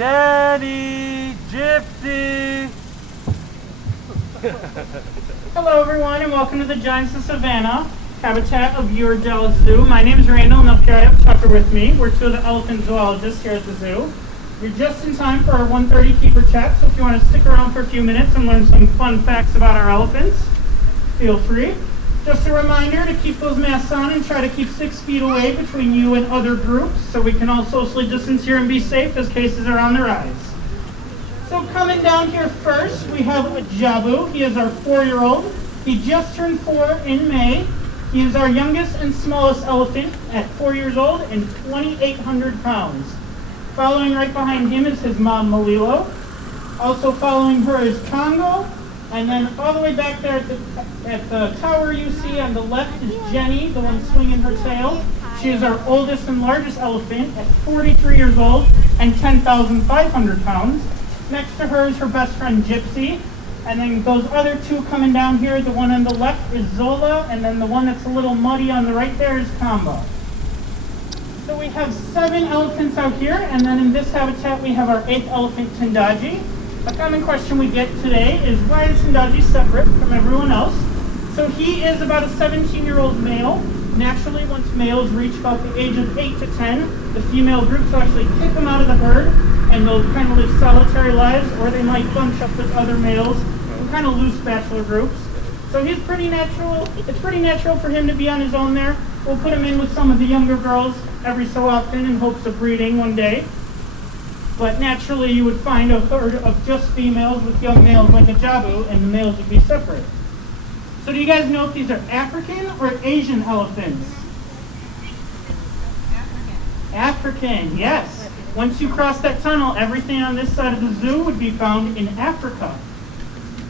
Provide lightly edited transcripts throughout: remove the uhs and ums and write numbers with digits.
Jenny, Gypsy. Hello everyone and welcome to the Giants of Savannah, habitat of your Dallas Zoo. My name is Randall and up here I have Tucker with me. We're two of the elephant zoologists here at the zoo. You're just in time for our 1:30 keeper check, so if you want to stick around for a few minutes and learn some fun facts about our elephants, feel free. Just a reminder to keep those masks on and try to keep 6 feet away between you and other groups so we can all socially distance here and be safe as cases are on the rise. So coming down here first, we have Javo. He is our 4-year-old. He just turned 4 in May. He is our youngest and smallest elephant at 4 years old and 2,800 pounds. Following right behind him is his mom, Malilo. Also following her is Congo. And then all the way back there at the tower you see on the left is Jenny, the one swinging her tail. She is our oldest and largest elephant at 43 years old and 10,500 pounds. Next to her is her best friend Gypsy. And then those other two coming down here, the one on the left is Zola, and then the one that's a little muddy on the right there is Kamba. So we have 7 elephants out here, and then in this habitat we have our 8th elephant, Tendaji. A common question we get today is why is Tendaji separate from everyone else? So he is about a 17-year-old male. Naturally, once males reach about the age of 8 to 10, the female groups will actually kick them out of the herd, and they'll kind of live solitary lives, or they might bunch up with other males in kind of loose bachelor groups. So he's pretty natural. It's pretty natural for him to be on his own there. We'll put him in with some of the younger girls every so often in hopes of breeding one day. But naturally, you would find a herd of just females with young males like a Javo, and the males would be separate. So do you guys know if these are African or Asian elephants? African, yes. Once you cross that tunnel, everything on this side of the zoo would be found in Africa.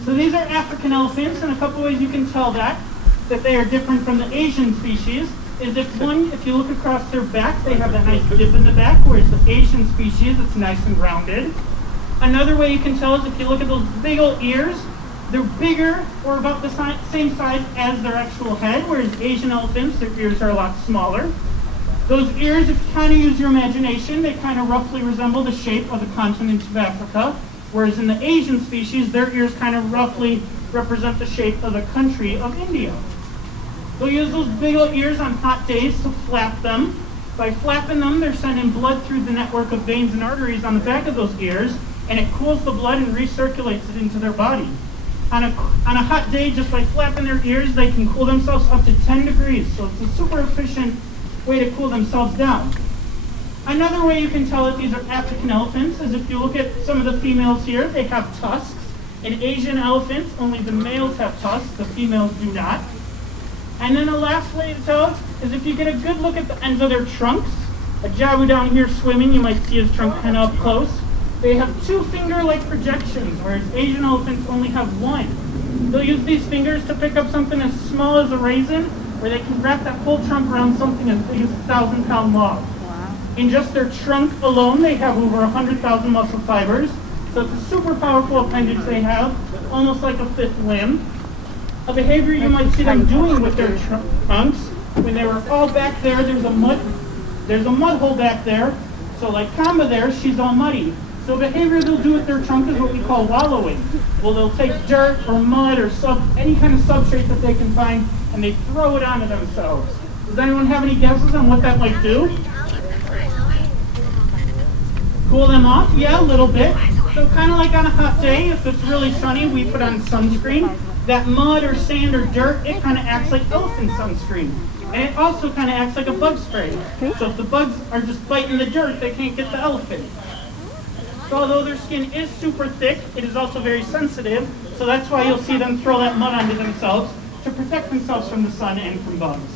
So these are African elephants, and a couple ways you can tell that they are different from the Asian species is if you look across their back, they have that nice dip in the back, whereas the Asian species, it's nice and rounded. Another way you can tell is if you look at those big old ears, they're bigger or about the same size as their actual head, whereas Asian elephants, their ears are a lot smaller. Those ears, if you kind of use your imagination, they kind of roughly resemble the shape of the continent of Africa, whereas in the Asian species, their ears kind of roughly represent the shape of the country of India. They'll use those big old ears on hot days to flap them. By flapping them, they're sending blood through the network of veins and arteries on the back of those ears, and it cools the blood and recirculates it into their body. On a hot day, just by flapping their ears, they can cool themselves up to 10 degrees. So it's a super efficient way to cool themselves down. Another way you can tell that these are African elephants is if you look at some of the females here, they have tusks. In Asian elephants, only the males have tusks, the females do not. And then the last way to tell is if you get a good look at the ends of their trunks. A Javo down here swimming, you might see his trunk kind of up close. They have 2 finger-like projections, whereas Asian elephants only have 1. They'll use these fingers to pick up something as small as a raisin, where they can wrap that whole trunk around something as big as a 1,000-pound log. Wow. In just their trunk alone, they have over 100,000 muscle fibers. So it's a super powerful appendage they have, almost like a 5th limb. A behavior you might see them doing with their trunks, when they were all back there, there's a mud hole back there. So like Kamba there, she's all muddy. So behavior they'll do with their trunk is what we call wallowing. Well, they'll take dirt or mud or any kind of substrate that they can find, and they throw it onto themselves. Does anyone have any guesses on what that might do? Cool them off? Yeah, a little bit. So kind of like on a hot day, if it's really sunny, we put on sunscreen. That mud or sand or dirt, it kind of acts like elephant sunscreen. And it also kind of acts like a bug spray. So if the bugs are just biting the dirt, they can't get the elephant. So although their skin is super thick, it is also very sensitive. So that's why you'll see them throw that mud onto themselves to protect themselves from the sun and from bugs.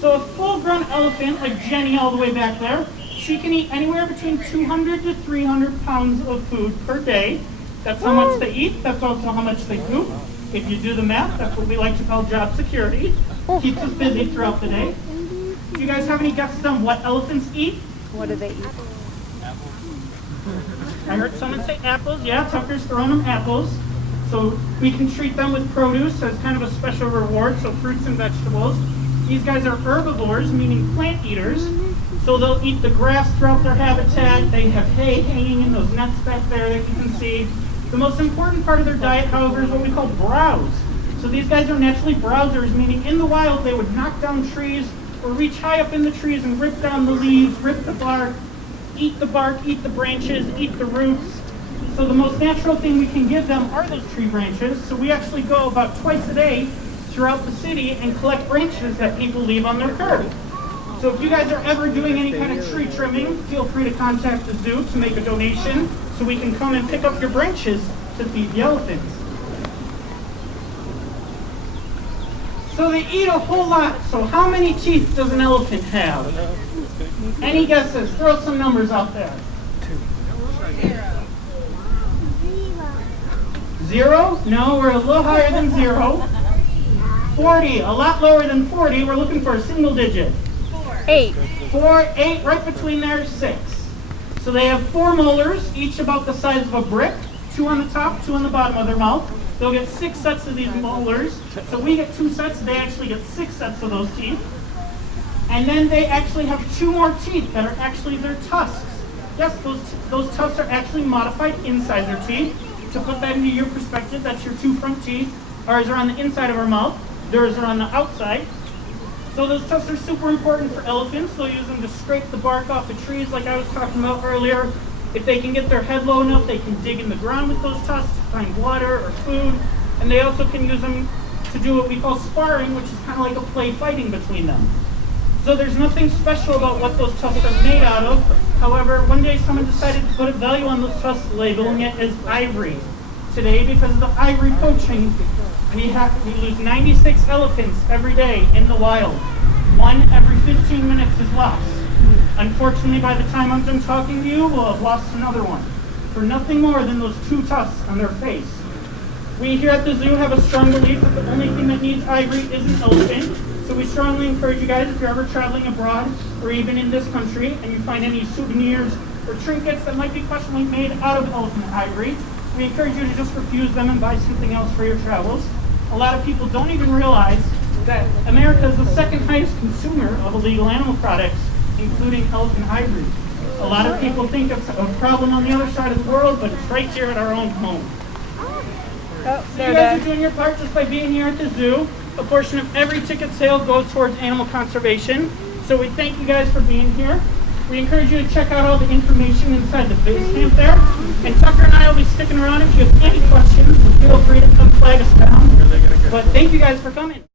So a full-grown elephant, like Jenny all the way back there, she can eat anywhere between 200 to 300 pounds of food per day. That's how much they eat. That's also how much they poop. If you do the math, that's what we like to call job security. Keeps us busy throughout the day. Do you guys have any guesses on what elephants eat? What do they eat? I heard someone say apples. Yeah, Tucker's throwing them apples. So we can treat them with produce as kind of a special reward, so fruits and vegetables. These guys are herbivores, meaning plant eaters. So they'll eat the grass throughout their habitat. They have hay hanging in those nets back there that you can see. The most important part of their diet, however, is what we call browse. So these guys are naturally browsers, meaning in the wild they would knock down trees or reach high up in the trees and rip down the leaves, rip the bark, eat the branches, eat the roots. So the most natural thing we can give them are those tree branches. So we actually go about twice a day throughout the city and collect branches that people leave on their curb. So if you guys are ever doing any kind of tree trimming, feel free to contact the zoo to make a donation so we can come and pick up your branches to feed the elephants. So they eat a whole lot. So how many teeth does an elephant have? Any guesses? Throw some numbers out there. 0? No, we're a little higher than 0. 40, a lot lower than 40. We're looking for a single digit. 8. 4, 8, right between there, 6. So they have 4 molars, each about the size of a brick. 2 on the top, 2 on the bottom of their mouth. They'll get 6 sets of these molars. So we get 2 sets, they actually get 6 sets of those teeth. And then they actually have 2 more teeth that are actually their tusks. Yes, those tusks are actually modified inside their teeth. To put that into your perspective, that's your 2 front teeth. Ours are on the inside of our mouth. Theirs are on the outside. So those tusks are super important for elephants. They'll use them to scrape the bark off the trees like I was talking about earlier. If they can get their head low enough, they can dig in the ground with those tusks to find water or food. And they also can use them to do what we call sparring, which is kind of like a play fighting between them. So there's nothing special about what those tusks are made out of. However, one day someone decided to put a value on those tusks, labeling it as ivory. Today, because of the ivory poaching, we lose 96 elephants every day in the wild. 1 every 15 minutes is lost. Unfortunately, by the time I'm done talking to you, we'll have lost another one for nothing more than those 2 tusks on their face. We here at the zoo have a strong belief that the only thing that needs ivory is an elephant. So we strongly encourage you guys, if you're ever traveling abroad or even in this country and you find any souvenirs or trinkets that might be questionably made out of elephant ivory, we encourage you to just refuse them and buy something else for your travels. A lot of people don't even realize that America is the 2nd highest consumer of illegal animal products, including elephant ivory. A lot of people think it's a problem on the other side of the world, but it's right here at our own home. Oh, So you guys are doing your part just by being here at the zoo. A portion of every ticket sale goes towards animal conservation. So we thank you guys for being here. We encourage you to check out all the information inside the base camp there. And Tucker and I will be sticking around if you have any questions. Feel free to come flag us down. But thank you guys for coming.